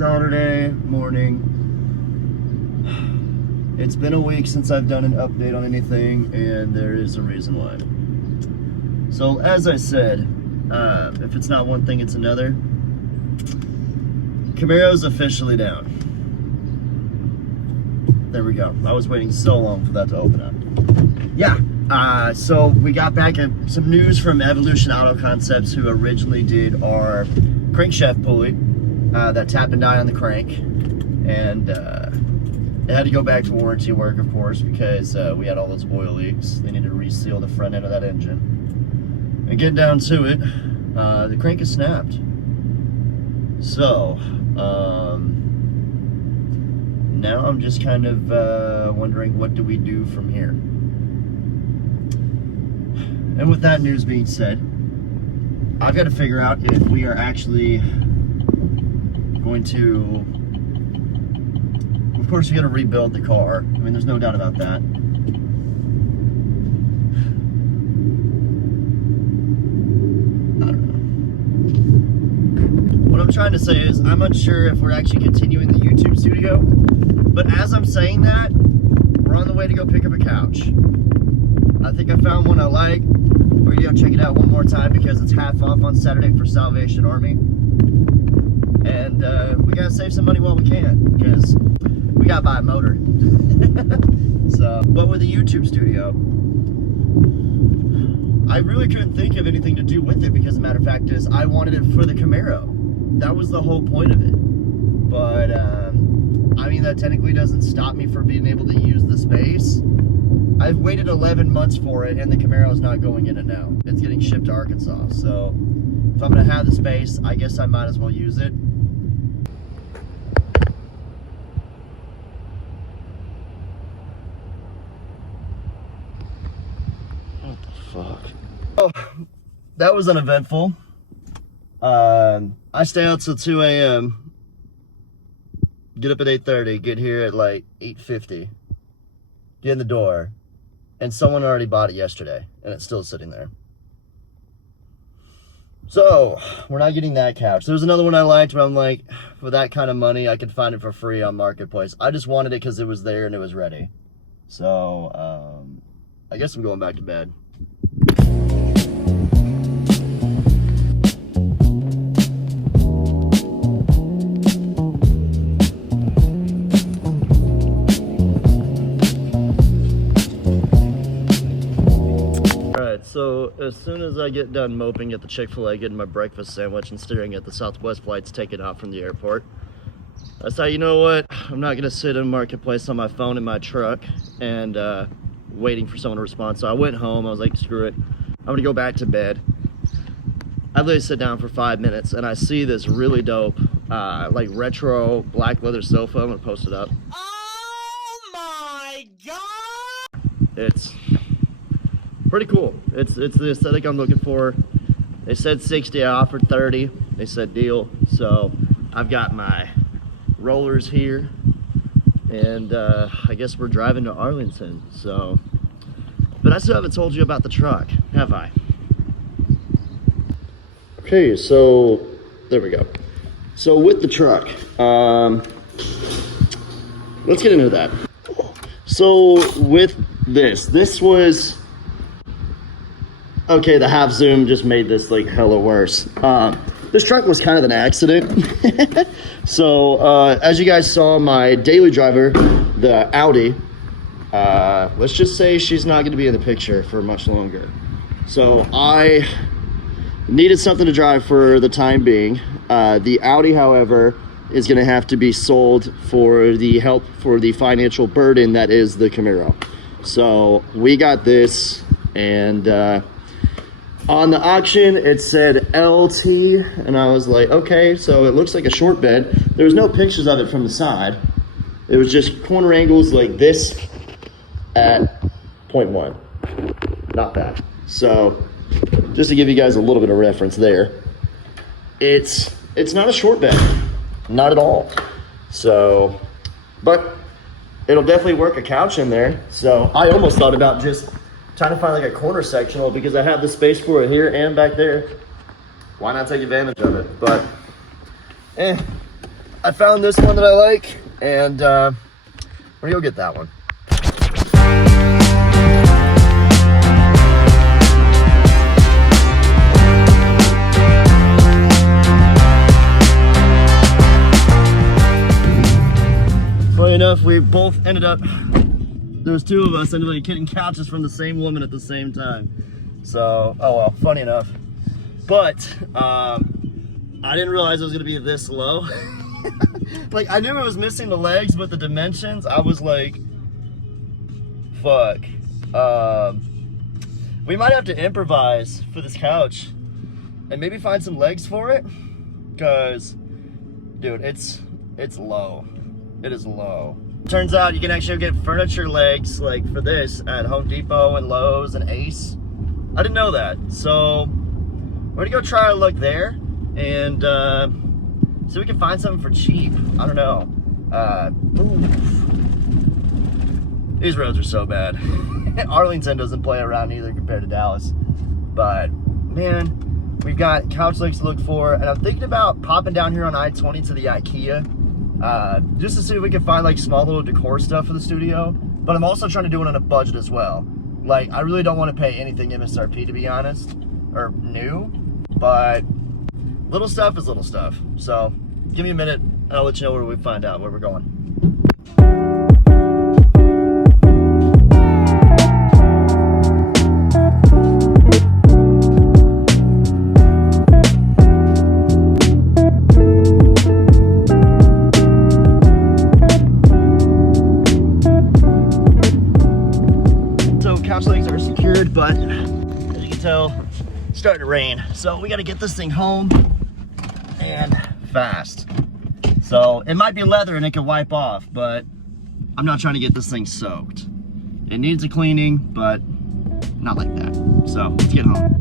Saturday morning. It's been a week since I've done an update on anything, and there is a reason why. So, as I said, if it's not one thing, it's another. Camaro's officially down. There we go. I was waiting so long for that to open up. Yeah, so we got back some news from Evolution Auto Concepts, who originally did our crankshaft pulley that tapped and died on the crank. And it had to go back to warranty work, of course, because we had all those oil leaks. They needed to reseal the front end of that engine. And getting down to it, the crank is snapped. So, now I'm just kind of wondering, what do we do from here? And with that news being said, I've got to figure out if we are actually going to, of course, we got to rebuild the car. I mean, there's no doubt about that. I don't know. What I'm trying to say is, I'm unsure if we're actually continuing the YouTube studio, but as I'm saying that, we're on the way to go pick up a couch. I think I found one I like. We're gonna go check it out one more time because it's half off on Saturday for Salvation Army. And we gotta save some money while we can, because we gotta buy a motor. So, but with the YouTube studio, I really couldn't think of anything to do with it, because the matter of fact is, I wanted it for the Camaro. That was the whole point of it. But, I mean, that technically doesn't stop me from being able to use the space. I've waited 11 months for it, and the Camaro's not going in it now. It's getting shipped to Arkansas. So if I'm gonna have the space, I guess I might as well use it. What the fuck? Oh, that was uneventful. I stay out till 2 a.m. Get up at 8:30, get here at like 8:50. Get in the door. And someone already bought it yesterday, and it's still sitting there. So, we're not getting that couch. There's another one I liked, but I'm like, for that kind of money, I could find it for free on Marketplace. I just wanted it because it was there and it was ready. So, I guess I'm going back to bed. So as soon as I get done moping at the Chick-fil-A, getting my breakfast sandwich and staring at the Southwest flights taking off from the airport, I thought, you know what, I'm not gonna sit in Marketplace on my phone in my truck and waiting for someone to respond. So I went home. I was like, screw it, I'm gonna go back to bed. I literally sit down for 5 minutes and I see this really dope like retro black leather sofa. I'm gonna post it up. Oh my god! It's pretty cool. It's the aesthetic I'm looking for. They said 60, I offered 30. They said deal. So I've got my rollers here, and I guess we're driving to Arlington. So, but I still haven't told you about the truck, have I? Okay, so there we go. So with the truck, let's get into that. So with this was, okay, the half zoom just made this like hella worse. This truck was kind of an accident. So as you guys saw, my daily driver, the Audi, let's just say she's not going to be in the picture for much longer. So I needed something to drive for the time being. The Audi, however, is going to have to be sold for the help for the financial burden that is the Camaro. So we got this, and on the auction, it said LT, and I was like, okay, so it looks like a short bed. There was no pictures of it from the side. It was just corner angles like this at 0.1. Not bad. So, just to give you guys a little bit of reference there, it's not a short bed. Not at all. So, but it'll definitely work a couch in there. So, I almost thought about just trying to find like a corner sectional, because I have the space for it here and back there. Why not take advantage of it? But I found this one that I like, and we're gonna go get that one. Funny enough, we both ended up, there was two of us ended up getting couches from the same woman at the same time. So, oh well, funny enough. But, I didn't realize it was gonna be this low. Like, I knew it was missing the legs, but the dimensions, I was like, fuck. We might have to improvise for this couch and maybe find some legs for it. Cause, dude, it's low. It is low. Turns out you can actually get furniture legs like for this at Home Depot and Lowe's and Ace. I didn't know that. So we're gonna go try our luck there and see if we can find something for cheap. I don't know. These roads are so bad. Arlington doesn't play around either compared to Dallas. But man, we've got couch legs to look for, and I'm thinking about popping down here on I-20 to the IKEA. Just to see if we can find like small little decor stuff for the studio, but I'm also trying to do it on a budget as well. Like, I really don't want to pay anything MSRP, to be honest, or new, but little stuff is little stuff. So give me a minute and I'll let you know where we find out where we're going. Legs are secured, but as you can tell, it's starting to rain, so we got to get this thing home and fast. So it might be leather and it can wipe off, but I'm not trying to get this thing soaked. It needs a cleaning, but not like that. So let's get home.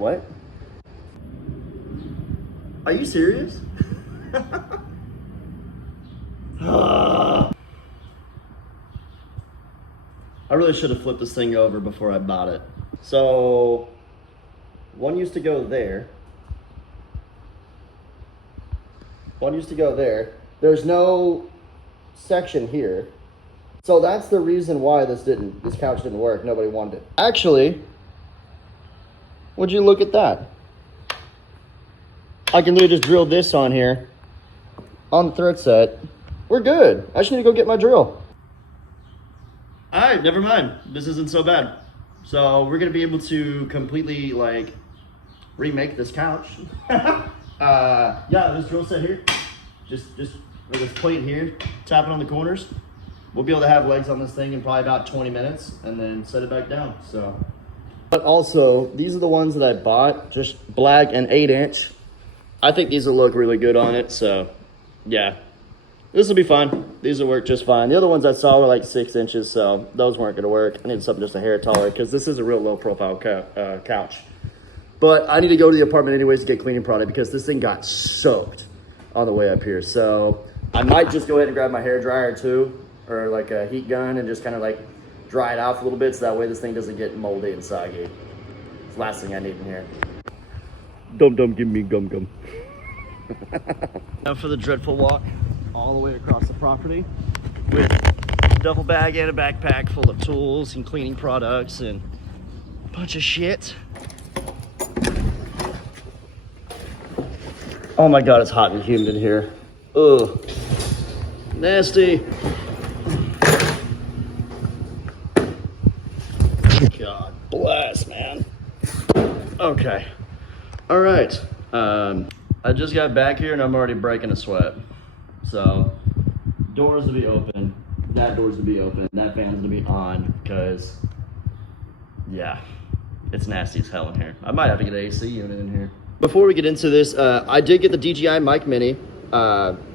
What? Are you serious? I really should have flipped this thing over before I bought it. So, one used to go there. One used to go there. There's no section here. So that's the reason why this couch didn't work. Nobody wanted it. Actually, would you look at that? I can literally just drill this on here, on the thread set. We're good. I just need to go get my drill. All right, never mind. This isn't so bad. So we're gonna be able to completely like remake this couch. Yeah, this drill set here, just with this plate here, tap it on the corners. We'll be able to have legs on this thing in probably about 20 minutes and then set it back down. So, but also these are the ones that I bought, just black and 8-inch. I think these will look really good on it. So yeah, this will be fine. These will work just fine. The other ones I saw were like 6 inches, so those weren't gonna work. I need something just a hair taller because this is a real low profile couch. But I need to go to the apartment anyways to get cleaning product because this thing got soaked on the way up here. So I might just go ahead and grab my hair dryer too, or like a heat gun, and just kind of like dry it out a little bit so that way this thing doesn't get moldy and soggy. It's the last thing I need in here. Dum dum, give me gum gum. Now for the dreadful walk all the way across the property with a duffel bag and a backpack full of tools and cleaning products and a bunch of shit. Oh my God, it's hot and humid in here. Ugh. Nasty. God bless, man. Okay. All right. I just got back here and I'm already breaking a sweat. So, doors to be open. That door's to be open. That fan's to be on because, yeah, it's nasty as hell in here. I might have to get an AC unit in here. Before we get into this, I did get the DJI Mic Mini.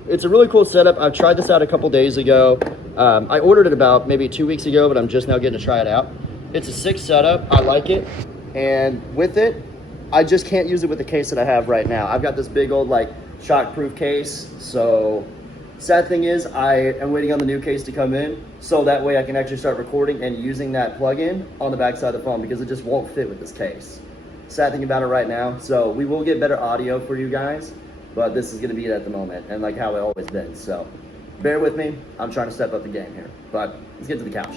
It's a really cool setup. I've tried this out a couple days ago. I ordered it about maybe 2 weeks ago, but I'm just now getting to try it out. It's a sick setup. I like it. And with it, I just can't use it with the case that I have right now. I've got this big old like shock-proof case. So sad thing is I am waiting on the new case to come in so that way I can actually start recording and using that plug-in on the back side of the phone because it just won't fit with this case. Sad thing about it right now. So we will get better audio for you guys, but this is gonna be it at the moment and like how it always been. So bear with me. I'm trying to step up the game here, but let's get to the couch.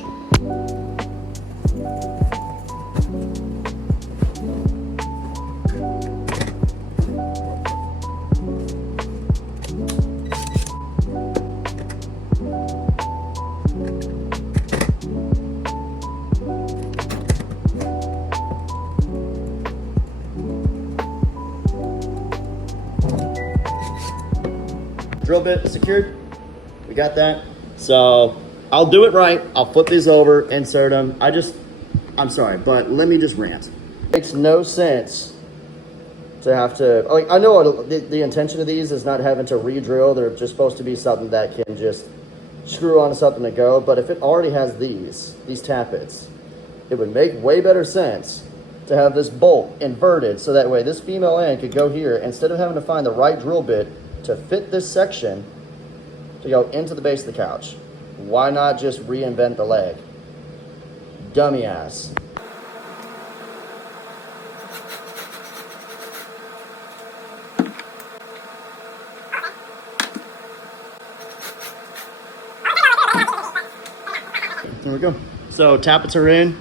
Drill bit secured. We got that. So I'll do it right. I'll flip these over, insert them. I'm sorry, but let me just rant. It makes no sense to have to, like, I know the intention of these is not having to re-drill. They're just supposed to be something that can just screw onto something to go. But if it already has these tappets, it would make way better sense to have this bolt inverted so that way this female end could go here instead of having to find the right drill bit to fit this section to go into the base of the couch. Why not just reinvent the leg? Dummy ass. There we go. So tappets are in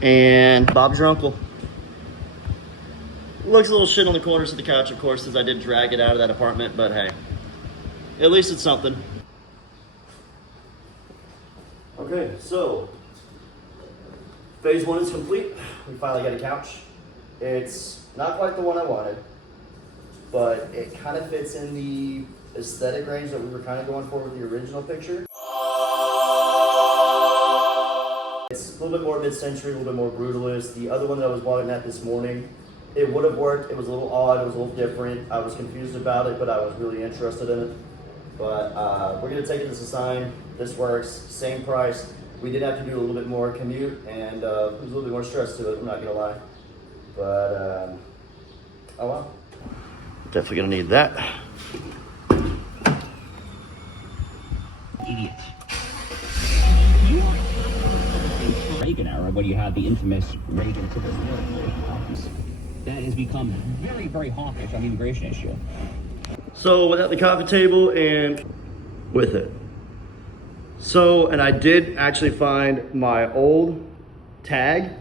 and Bob's your uncle. Looks a little shit on the corners of the couch, of course, since I did drag it out of that apartment, but hey, at least it's something. Okay, so phase one is complete. We finally got a couch. It's not quite the one I wanted, but it kind of fits in the aesthetic range that we were kind of going for with the original picture. It's a little bit more mid-century, a little bit more brutalist. The other one that I was walking at this morning, it would have worked. It was a little odd. It was a little different. I was confused about it, but I was really interested in it. But we're going to take it as a sign. This works. Same price. We did have to do a little bit more commute, and there was a little bit more stress to it. I'm not going to lie. But, oh well. Definitely going to need that. Idiots. Reagan era, when you had the infamous Reagan to the military office. That has become very, very hawkish on the immigration issue. So without the coffee table and with it. So, and I did actually find my old tag,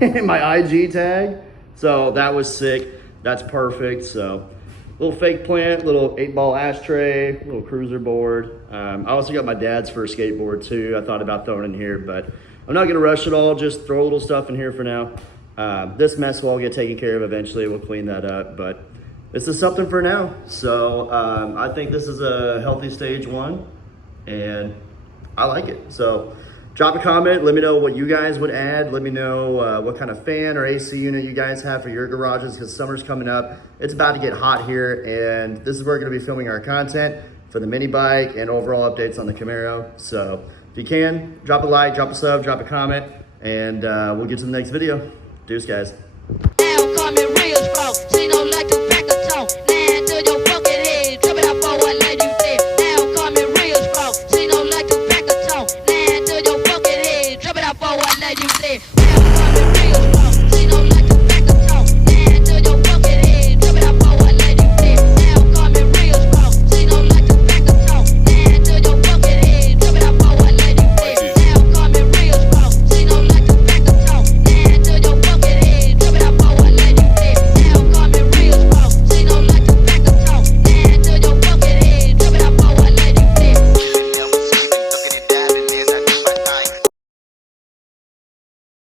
my IG tag. So that was sick. That's perfect. So little fake plant, little 8-ball ashtray, little cruiser board. I also got my dad's first skateboard too. I thought about throwing it in here, but I'm not gonna rush it all. Just throw a little stuff in here for now. This mess will all get taken care of eventually. We'll clean that up, but this is something for now. So I think this is a healthy stage one and I like it. So drop a comment. Let me know what you guys would add. Let me know what kind of fan or AC unit you guys have for your garages because summer's coming up. It's about to get hot here and this is where we're gonna be filming our content for the mini bike and overall updates on the Camaro. So if you can, drop a like, drop a sub, drop a comment, and we'll get to the next video. Deuce, guys. Now coming real strong. She don't like to pack a tone. Land to your fucking head. Drop it out for a lady.